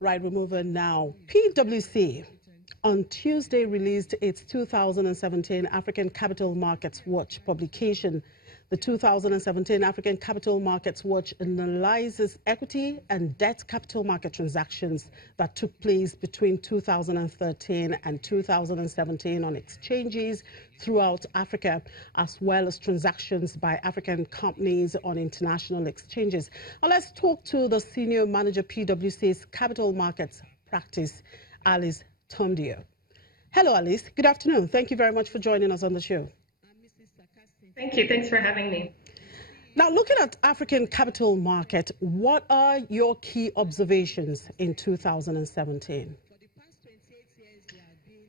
Right, we're moving now. PwC on Tuesday released its 2017 African Capital Markets Watch publication. The 2017 African Capital Markets Watch analyzes equity and debt capital market transactions that took place between 2013 and 2017 on exchanges throughout Africa, as well as transactions by African companies on international exchanges. Now let's talk to the Senior Manager PwC's Capital Markets Practice, Alice Tomdio. Hello, Alice. Good afternoon. Thank you very much for joining us on the show. Thank you. Thanks for having me. Now, looking at African capital market, what are your key observations in 2017?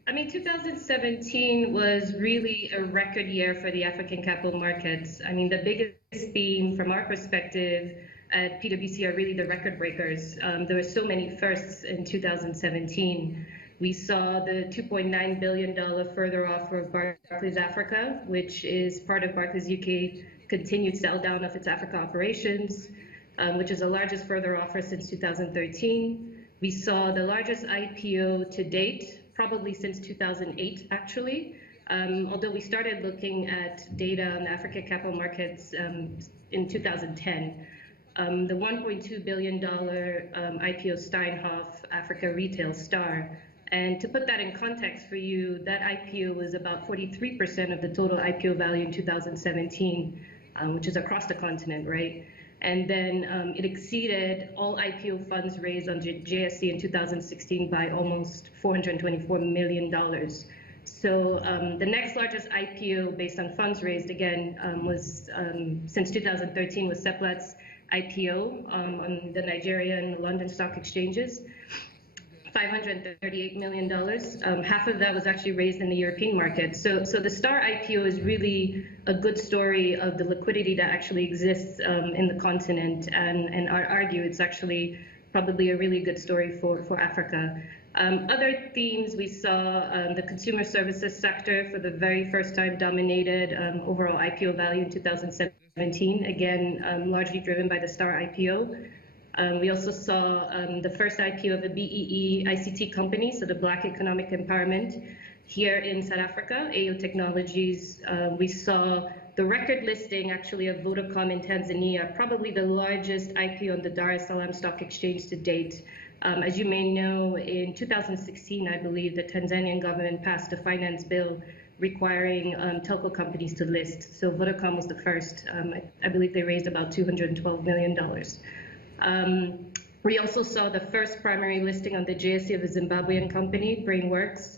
I mean, 2017 was really a record year for the African capital markets. I mean, the biggest theme from our perspective at PwC are really the record breakers. There were so many firsts in 2017. We saw the $2.9 billion further offer of Barclays Africa, which is part of Barclays UK continued sell down of its Africa operations, which is the largest further offer since 2013. We saw the largest IPO to date, probably since 2008, actually, although we started looking at data on the Africa capital markets in 2010. The $1.2 billion IPO Steinhoff Africa Retail Star. And to put that in context for you, that IPO was about 43% of the total IPO value in 2017, which is across the continent, right? And then it exceeded all IPO funds raised on JSE in 2016 by almost $424 million. So the next largest IPO based on funds raised, again, was since 2013 was Seplat's IPO on the Nigeria and London stock exchanges. $538 million. Half of that was actually raised in the European market. So the Star IPO is really a good story of the liquidity that actually exists in the continent, and I argue it's actually probably a really good story for Africa. Other themes we saw, the consumer services sector for the very first time dominated overall IPO value in 2017, again, largely driven by the Star IPO. We also saw the first IPO of a BEE ICT company, so the Black Economic Empowerment, here in South Africa, AO Technologies. We saw the record listing, actually, of Vodacom in Tanzania, probably the largest IPO on the Dar es Salaam Stock Exchange to date. As you may know, in 2016, I believe, the Tanzanian government passed a finance bill requiring telco companies to list. So Vodacom was the first. I believe they raised about $212 million. We also saw the first primary listing on the JSE of a Zimbabwean company, Brainworks.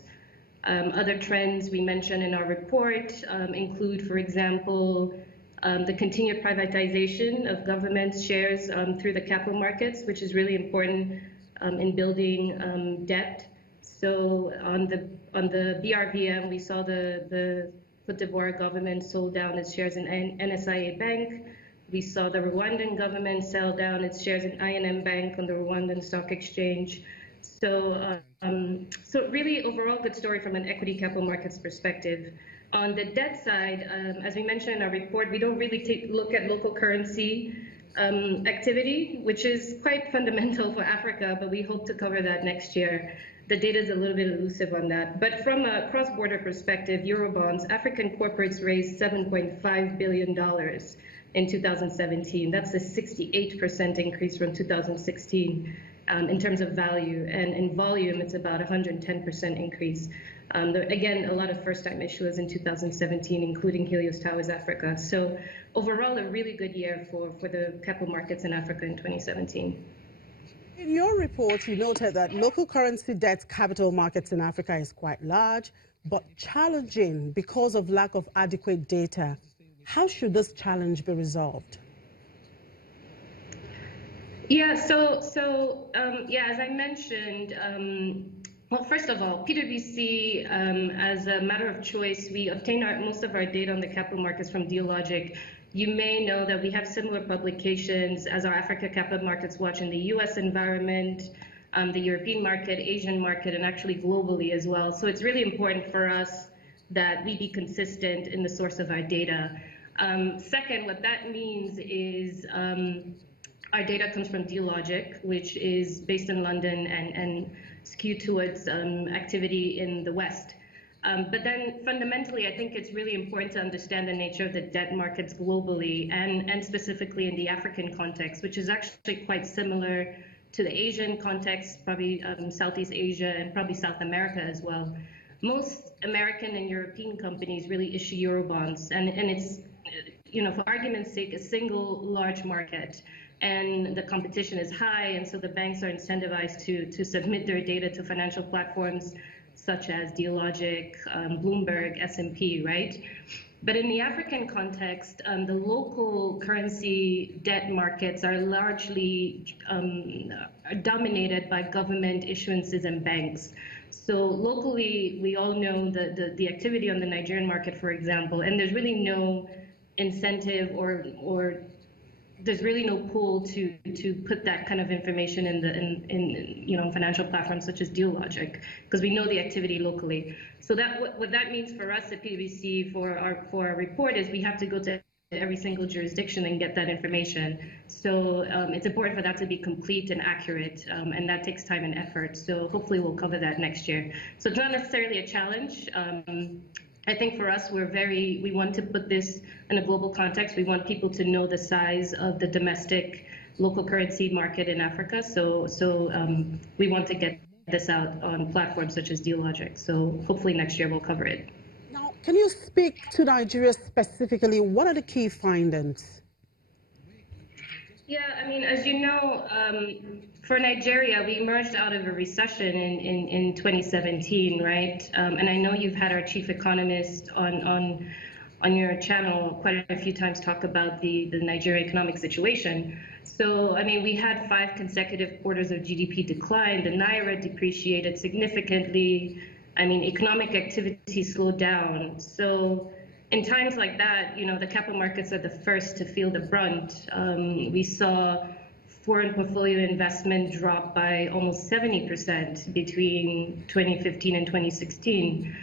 Other trends we mentioned in our report include, for example, the continued privatization of government shares through the capital markets, which is really important in building debt. So on the BRVM, we saw the Cote d'Ivoire government sold down its shares in NSIA Bank. We saw the Rwandan government sell down its shares in INM Bank on the Rwandan Stock Exchange. So, so really overall good story from an equity capital markets perspective. On the debt side, as we mentioned in our report, we don't really look at local currency activity, which is quite fundamental for Africa, but we hope to cover that next year. The data is a little bit elusive on that. But from a cross-border perspective, Eurobonds, African corporates raised $7.5 billion in 2017. That's a 68% increase from 2016 in terms of value. And in volume, it's about 110% increase. Again, a lot of first-time issuers in 2017, including Helios Towers Africa. So overall, a really good year for the capital markets in Africa in 2017. In your report, you noted that local currency debt capital markets in Africa is quite large, but challenging because of lack of adequate data. How should this challenge be resolved? Yeah, yeah, as I mentioned, well, first of all, PwC, as a matter of choice, we obtain most of our data on the capital markets from Dealogic. You may know that we have similar publications as our Africa Capital Markets Watch in the US environment, the European market, Asian market, and actually globally as well. So it's really important for us that we be consistent in the source of our data. Second, what that means is Our data comes from Dealogic, which is based in London and skewed towards activity in the West. But then fundamentally, I think it's really important to understand the nature of the debt markets globally and specifically in the African context, which is actually quite similar to the Asian context, probably Southeast Asia and probably South America as well. Most American and European companies really issue Eurobonds, and it's, for argument's sake, a single large market. And the competition is high, and so the banks are incentivized to submit their data to financial platforms such as Dealogic, Bloomberg, S&P, right? But in the African context, the local currency debt markets are largely dominated by government issuances and banks. So locally, we all know the activity on the Nigerian market, for example, and there's really no incentive or there's really no pull to put that kind of information in financial platforms such as Dealogic, because we know the activity locally. So what that means for us at PwC for our report is we have to go to every single jurisdiction and get that information. So it's important for that to be complete and accurate, and that takes time and effort. So hopefully we'll cover that next year. So it's not necessarily a challenge. I think for us, we want to put this in a global context. We want people to know the size of the domestic local currency market in Africa. So we want to get this out on platforms such as Dealogic. So hopefully next year we'll cover it. Now, can you speak to Nigeria specifically? What are the key findings? Yeah, I mean, as you know, for Nigeria, we emerged out of a recession in 2017, right? And I know you've had our chief economist on your channel quite a few times talk about the Nigeria economic situation. So, I mean, we had 5 consecutive quarters of GDP decline. The Naira depreciated significantly. I mean, economic activity slowed down. So in times like that, the capital markets are the first to feel the brunt. We saw foreign portfolio investment drop by almost 70% between 2015 and 2016.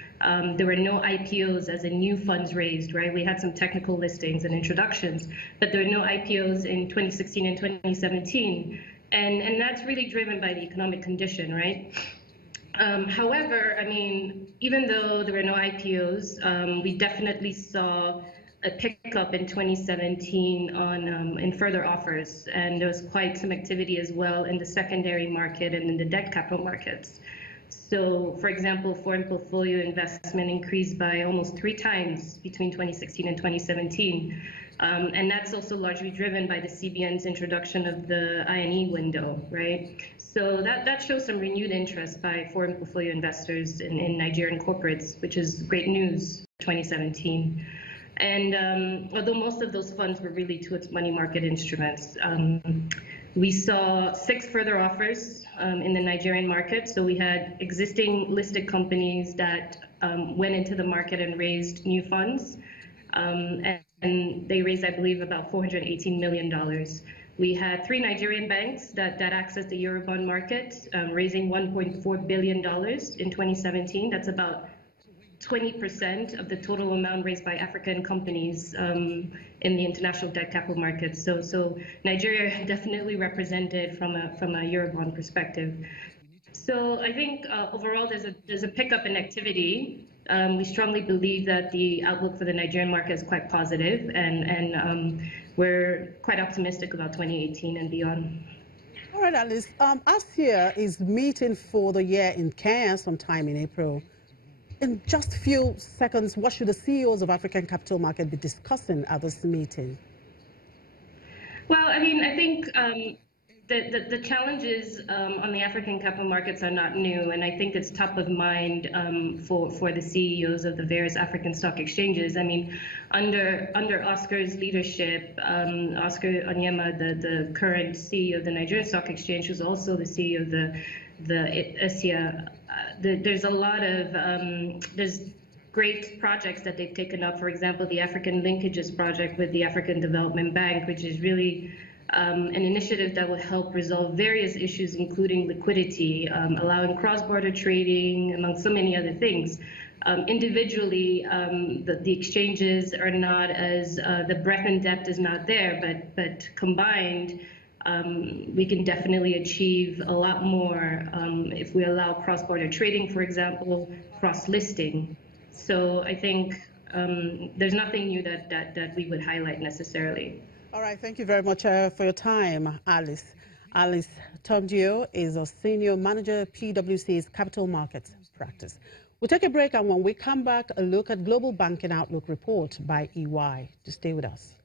There were no IPOs as in new funds raised, right? We had some technical listings and introductions, but there were no IPOs in 2016 and 2017. And that's really driven by the economic condition, right? However, I mean, even though there were no IPOs, we definitely saw a pickup in 2017 in further offers, and there was quite some activity as well in the secondary market and in the debt capital markets. So, for example, foreign portfolio investment increased by almost 3 times between 2016 and 2017. And that's also largely driven by the CBN's introduction of the I&E window, right? So that shows some renewed interest by foreign portfolio investors in Nigerian corporates, which is great news for 2017. And although most of those funds were really towards money market instruments, we saw 6 further offers in the Nigerian market. So we had existing listed companies that went into the market and raised new funds. And they raised, I believe, about $418 million. We had 3 Nigerian banks that accessed the Eurobond market, raising $1.4 billion in 2017. That's about 20% of the total amount raised by African companies in the international debt capital markets. So Nigeria definitely represented from a Eurobond perspective. So I think overall there's a pickup in activity. We strongly believe that the outlook for the Nigerian market is quite positive, and we're quite optimistic about 2018 and beyond. All right, Alice. ASEA is meeting for the year in Kenya sometime in April. In just a few seconds, what should the CEOs of African capital market be discussing at this meeting? Well, I mean, I think the challenges on the African capital markets are not new, and I think it's top of mind for the CEOs of the various African stock exchanges. I mean, under Oscar's leadership, Oscar Onyema, the current CEO of the Nigerian Stock Exchange, who's also the CEO of the ASEA, there's a lot of there's great projects that they've taken up. For example, the African Linkages project with the African Development Bank, which is really an initiative that will help resolve various issues, including liquidity, allowing cross-border trading, among so many other things. Individually, the exchanges are not as, the breadth and depth is not there, but combined, We can definitely achieve a lot more if we allow cross-border trading, for example, cross-listing. So I think there's nothing new that we would highlight necessarily. All right, thank you very much for your time, Alice. Alice Tomdio is a senior manager at PwC's capital markets practice. We'll take a break, and when we come back, a look at Global Banking Outlook report by EY. To stay with us.